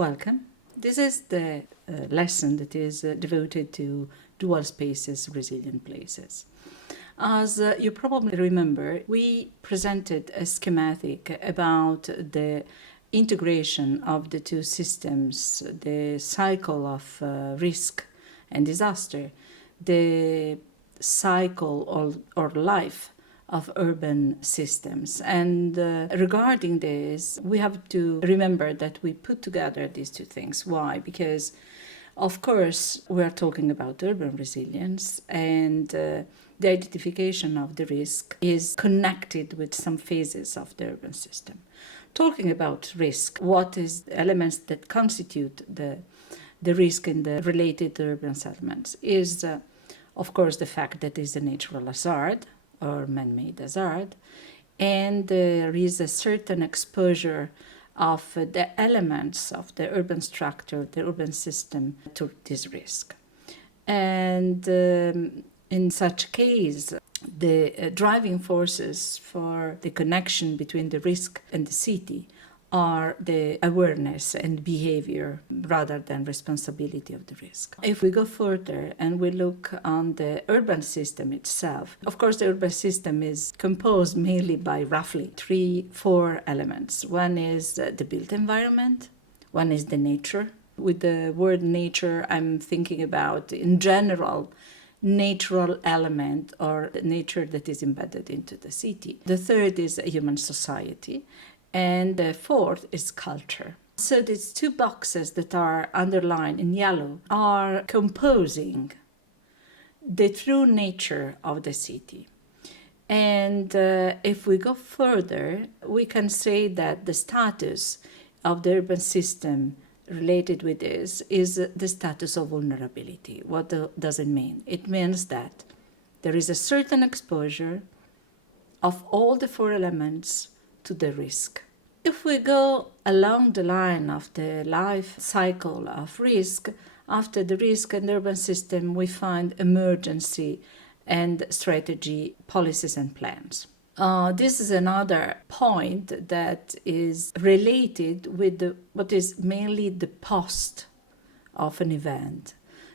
Welcome. This is the lesson that is devoted to dual spaces, resilient places. As you probably remember, we presented a schematic about the integration of the two systems, the cycle of risk and disaster, the cycle or life of urban systems. And regarding this, we have to remember that we put together these two things. Why? Because, of course, we are talking about urban resilience, and the identification of the risk is connected with some phases of the urban system. Talking about risk, what is the elements that constitute the risk in the related urban settlements is, of course, the fact that it's a natural hazard, or man-made hazard, and there is a certain exposure of the elements of the urban structure, the urban system, to this risk. And in such case, the driving forces for the connection between the risk and the city are the awareness and behavior rather than responsibility of the risk. If we go further and we look on the urban system itself, of course the urban system is composed mainly by roughly 3-4 elements. One is the built environment, one is the nature. With the word nature, I'm thinking about, in general, natural element or nature that is embedded into the city. The third is a human society. And the fourth is culture. So these two boxes that are underlined in yellow are composing the true nature of the city. And if we go further, we can say that the status of the urban system related with this is the status of vulnerability. What does it mean? It means that there is a certain exposure of all the 4 elements to the risk. If we go along the line of the life cycle of risk, after the risk and urban system, we find emergency and strategy, policies and plans. This is another point that is related with what is mainly the post of an event.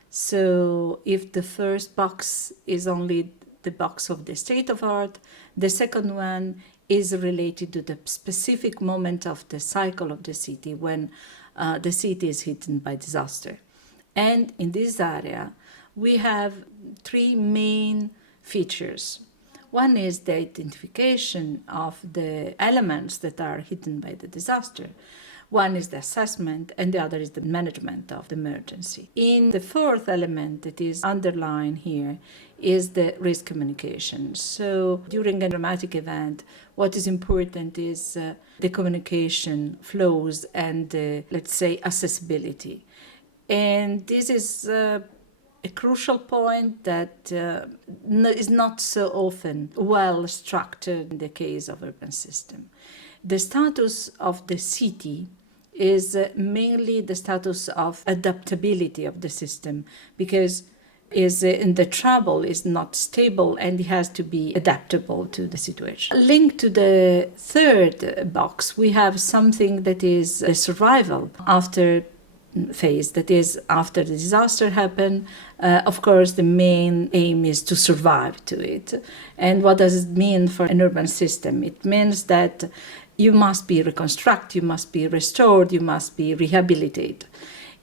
So if the first box is only the box of the state of art, the second one is related to the specific moment of the cycle of the city when the city is hit by disaster. And in this area, we have 3 main features. One is the identification of the elements that are hidden by the disaster. One is the assessment, and the other is the management of the emergency. In the fourth element that is underlined here is the risk communication. So during a dramatic event, what is important is the communication flows and, let's say, accessibility. And this is a crucial point that is not so often well structured in the case of urban system. The status of the city is mainly the status of adaptability of the system, because is in the trouble is not stable and it has to be adaptable to the situation. Linked to the third box, we have something that is a survival after phase, that is after the disaster happened. Of course, the main aim is to survive to it. And what does it mean for an urban system? It means that you must be reconstructed, you must be restored, you must be rehabilitated.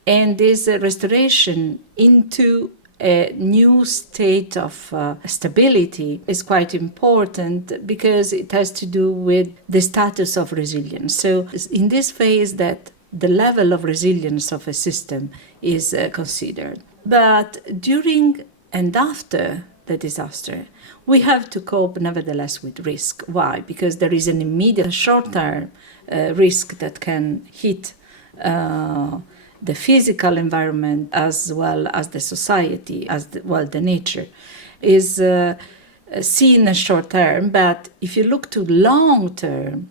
And this restoration into a new state of stability is quite important because it has to do with the status of resilience. So in this phase that the level of resilience of a system is considered. But during and after the disaster, we have to cope nevertheless with risk. Why? Because there is an immediate short-term risk that can hit the physical environment as well as the society, the nature is seen as short-term. But if you look to long-term,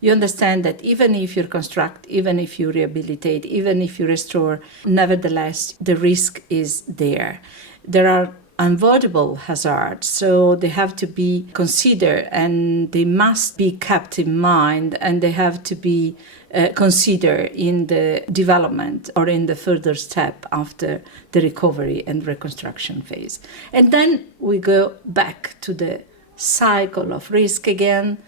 you understand that even if you reconstruct, even if you rehabilitate, even if you restore, nevertheless, the risk is there. There are unavoidable hazards, so they have to be considered and they must be kept in mind, and they have to be considered in the development or in the further step after the recovery and reconstruction phase. And then we go back to the cycle of risk again,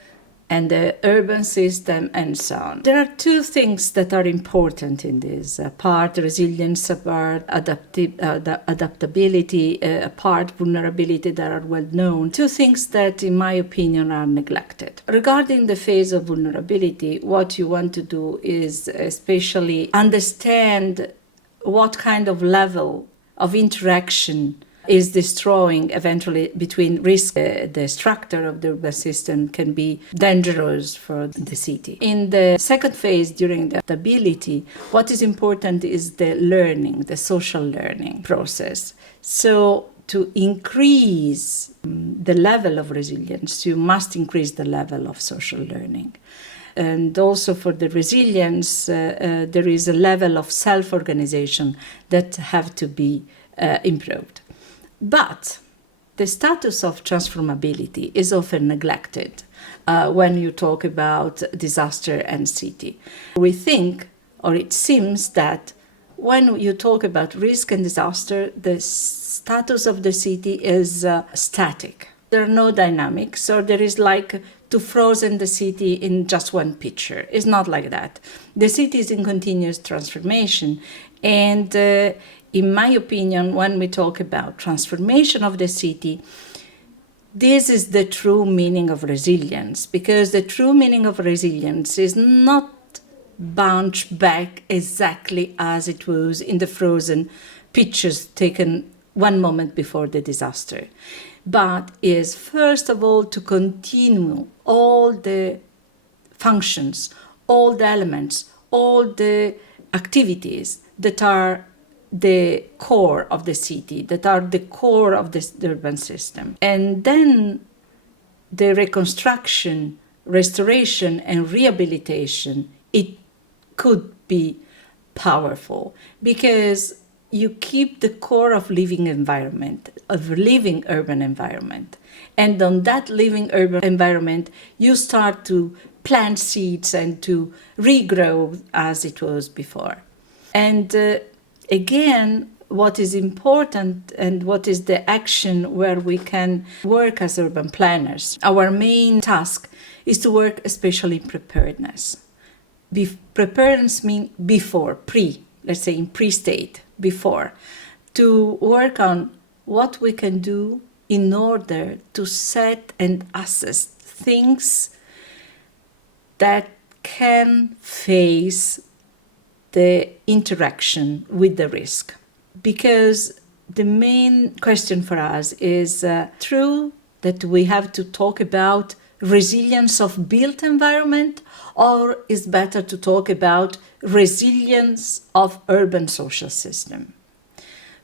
and the urban system, and so on. There are two things that are important in this part: resilience, part adaptability, part vulnerability, that are well known. Two things that, in my opinion, are neglected. Regarding the phase of vulnerability, what you want to do is especially understand what kind of level of interaction is destroying eventually between risk. The structure of the urban system can be dangerous for the city. In the second phase, during the adaptability, what is important is the learning, the social learning process. So to increase the level of resilience, you must increase the level of social learning. And also for the resilience, there is a level of self-organization that have to be improved. But the status of transformability is often neglected when you talk about disaster and city. We think, or it seems that when you talk about risk and disaster, the status of the city is static. There are no dynamics, or there is like to frozen the city in just one picture. It's not like that. The city is in continuous transformation, and in my opinion, when we talk about transformation of the city, this is the true meaning of resilience, because the true meaning of resilience is not bounced back exactly as it was in the frozen pictures taken one moment before the disaster, but is first of all to continue all the functions, all the elements, all the activities that are the core of the city, that are the core of the urban system. And then the reconstruction, restoration, and rehabilitation, it could be powerful, because you keep the core of living environment, of living urban environment. And on that living urban environment, you start to plant seeds and to regrow as it was before. And again, what is important and what is the action where we can work as urban planners? Our main task is to work especially in preparedness. Preparedness means before, let's say in pre-state, before, to work on what we can do in order to set and assess things that can face the interaction with the risk. Because the main question for us is true that we have to talk about resilience of built environment, or is better to talk about resilience of urban social system?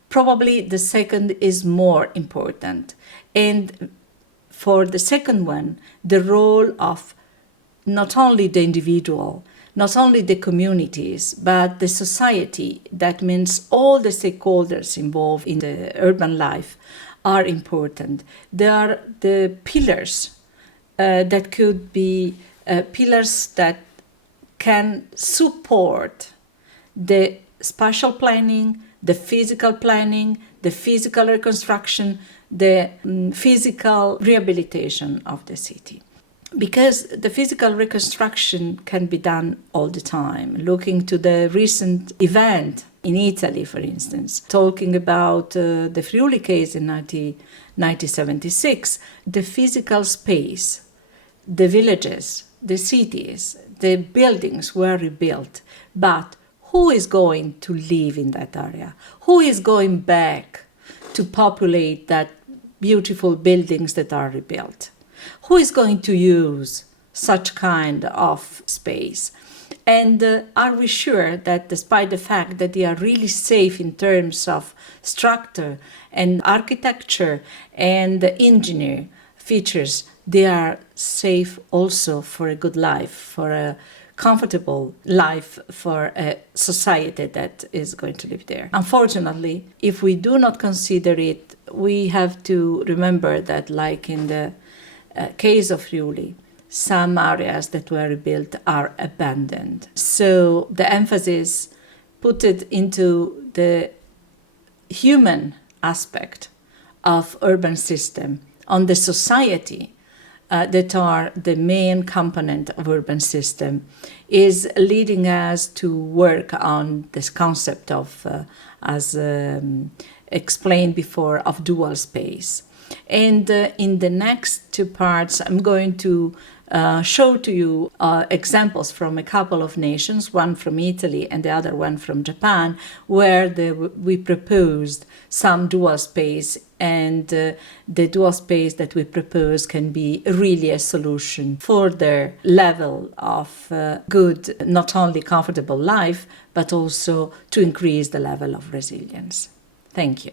Probably the second is more important. And for the second one, the role of not only the individual, not only the communities, but the society, that means all the stakeholders involved in the urban life, are important. They are the pillars that could be pillars that can support the spatial planning, the physical planning, the physical reconstruction, the physical rehabilitation of the city. Because the physical reconstruction can be done all the time. Looking to the recent event in Italy, for instance, talking about the Friuli case in 1976, the physical space, the villages, the cities, the buildings were rebuilt. But who is going to live in that area? Who is going back to populate that beautiful buildings that are rebuilt? Who is going to use such kind of space? And are we sure that despite the fact that they are really safe in terms of structure and architecture and engineer features, they are safe also for a good life, for a comfortable life for a society that is going to live there. Unfortunately, if we do not consider it, we have to remember that, like in the case of Friuli, some areas that were rebuilt are abandoned. So the emphasis put it into the human aspect of urban system, on the society that are the main component of urban system, is leading us to work on this concept of, as explained before, of dual space. And in the next two parts, I'm going to show to you examples from a couple of nations, one from Italy and the other one from Japan, where we proposed some dual space, and the dual space that we propose can be really a solution for their level of good, not only comfortable life, but also to increase the level of resilience. Thank you.